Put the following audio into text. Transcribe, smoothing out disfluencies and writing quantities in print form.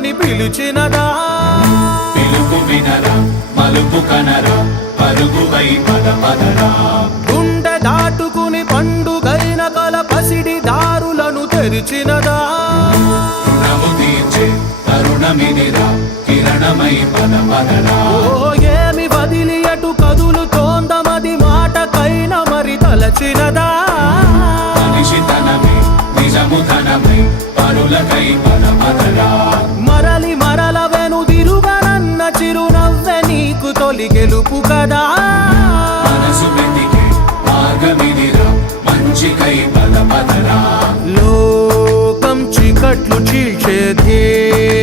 అని పిలిచినదా? పిలుపు వినరా మలుపు కనరా పరుగువై పద పదరా. గుండె దాటుకుని పండుగైన కల పసిడి దారులను తెరిచినదా? రుణము తీర్చే తరుణమిదిరా కిరణమై పద పదరా. ఓ ఏమి వదిలి అటు కదులుతోందమది మాటకైన మరి తలచినదా? మనిషితనమే నిజముధనమై పరులకై పద పదరా. మరలి మరల వెనుదిరుగనన్న చిరునవ్వె నీకు తొలి గెలుపు కదా? మనసు వెతికే మార్గమిదిరా మంచికై పద పదరా. లోకం చీకట్లు చీల్చే ధ్యేయం